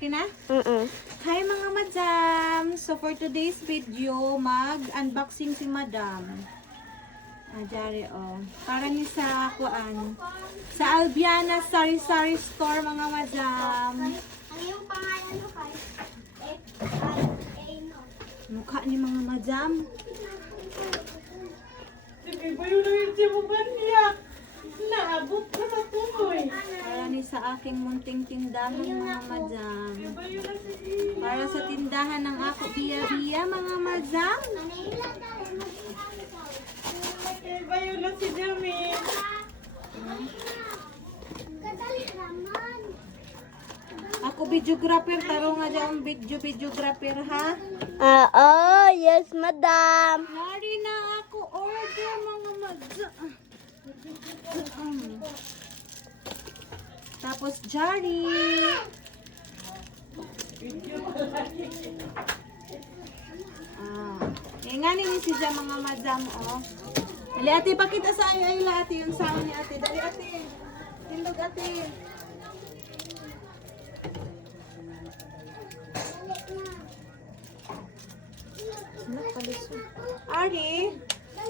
Okay na? Mm-mm. Hi mga madam! So for today's video, mag-unboxing si madam. Jari Para ni sa kuan. Sa Albiana Sari-Sari Store mga madam. Ano yung pangalan mo kay? Mukha ni mga madam. Sige ba yun ang hindi mo ba niya? Naabot ka na tuloy. Para ni sa aking munting tindahan mga madam. Ba yun ang sige? Para sa tindahan ng ako biya-biya mga madam. Ba yun ang si Jamie? Kadali naman. Ako videographer, taro nga dyan videographer ha. Yes, madam. Nari na ako order mga madam. Tapos Jari. Ingani ni si Jam mga madam Dali ate, pakita sa ay ate yung sama ni ate. Dali ate. Tindog ate. Ari.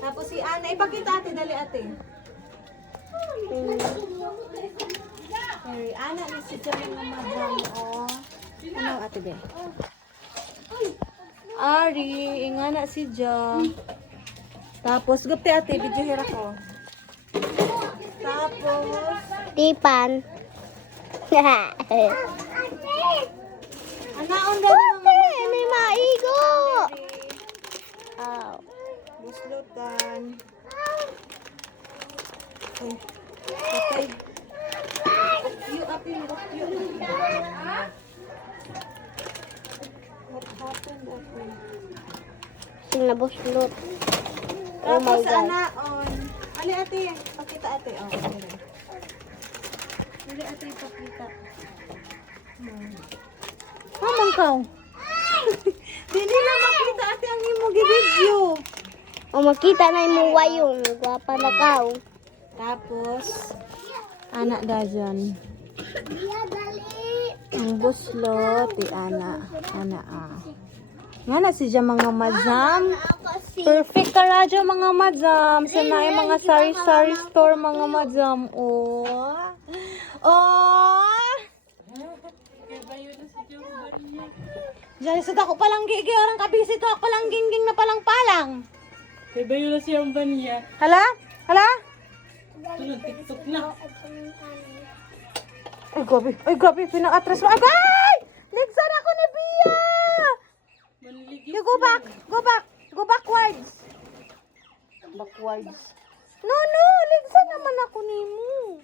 Tapos si Ana, ipakita ate, dali ate. Ari, Ana ni si Jam mga madam Ano ate be? Ari, ingana si Jam. Tapos, gupte ate, video hira ko. Tapos, Tipan. anaon daw ng mga May maigo. buslutan. Ay, patay. You ate, you. What happened ate? Sinabuslot. Oh my Tapos, God. anaon. Ali ate, pakita ate. Dali. Dali ate, pakita. Mamang ka. Dili na makita ate ang imong video. O makita na yung wayong. Gwapa na ka. Tapos, anak da dyan. Dali. Ang buslot, ana. Nga na siya mga madam. Perfect ka radyo mga madam. Sana yung mga sari-sari store mga madam. Oh. Ba yun ang si Jamie? Diyan sa ako palang gigi. Orang kabisito ako palang gingging na palang-palang. Ba yun ang si Ambania? Hala? Tulog TikTok na. Ay, grabe. Pinang-atras mo. Agay! Ligsan ako ni Bia! Manligid. You go backwards. No, ligsan naman ako nimo.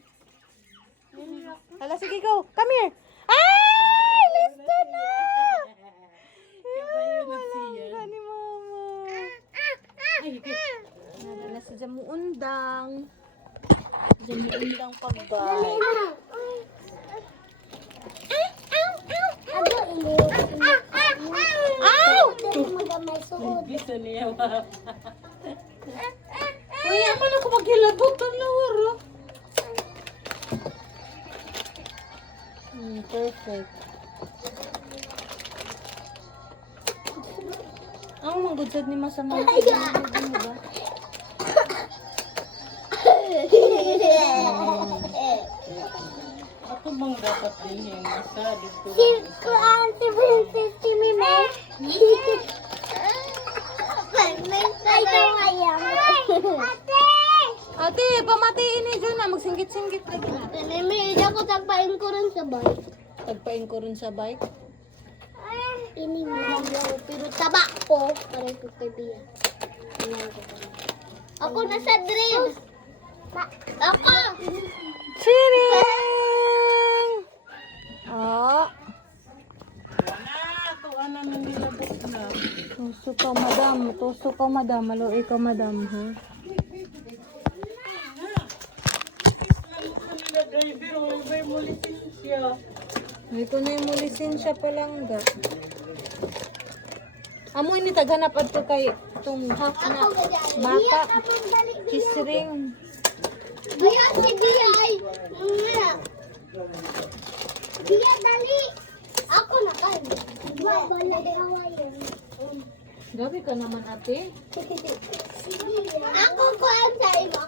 Hala, sige, go. Come here. Ay! Listo na! Ba yun ang siya? Wala ni mama. Nadala sa jamuundang. Jamuundang pagbay. Bisa niya ba? Uy, aman ako maghilabot ang lawar. Perfect. Ang manggudsad ni masama mo ba? Ako bang dapat din yung nasa dito? Si Princess si Mime. Ate, pamatiin ni Jun na. Magsinggit-singgit lagi na. Mime, ako tagpain ko rin sa bike. Tagpain ko rin sa bike. Ini mo pero taba ko para ko kay Bia. Ako nasa dream. Ako. Chiring! Oh, Ito, ano na nilabot na? tuso ka madam. Maluoy ka madam, ha? Driver, may mo lisensya. Ay, ko na yung lisensya pa lang ga. Amoy ni taghanap adto kay itong half na bata. Kisring. Bia si Bia ay. Bia dali. Ako Balay Hawaiian. Gabi ka naman, ate. Ako ko ang sa'yo.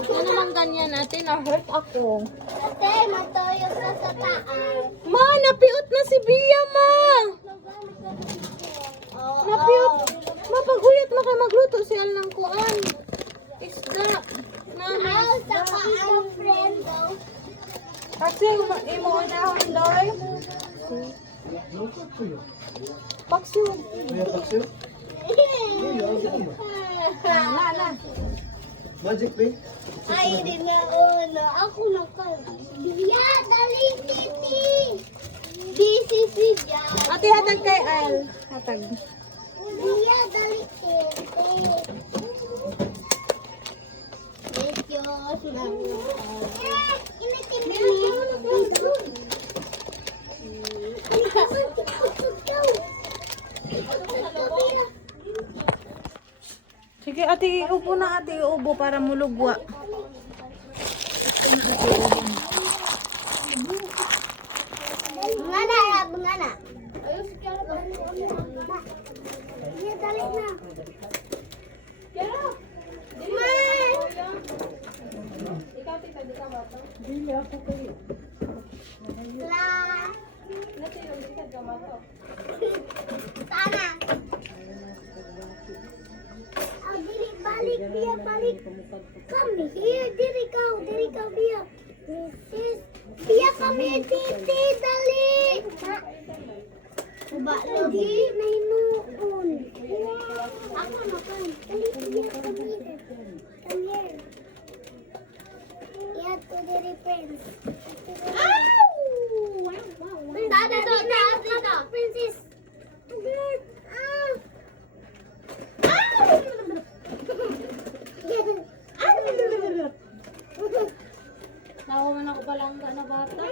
Ito naman ganyan, ate. Na-hurt ako. Ate, matoyo ka sa taas. Ma, napiot na si Bia, ma! Napiot. Mapaguyat mo kayo magluto si Al ng kuan. Isda. Mami. Aw, saka ang friend daw. Kasi imo unahon doy. Paksiw. Na. Magic Pay? Ay, di na una. Ako na ka. Biya, dali, titi. Busy si Jan. Ate, hatag kay Al. Hatag. Biya, dali, titi. Diyos lang. Inatin Sige, ate, upo na ate, ubo para mulugwa. Mengana ya, mengana. Biya, dali na. Sana. Oh, diri balik dia balik. Come here, diri kau, Bia. Sis, Bia come here, titi dali. Coba lagi nainuun. Ako na kan. Dali Bia come here. Come here. Yeah, to diri friends. Ow! Tada dito. Princess. Tugod. Ah. Nakuha man ako palangga na bata.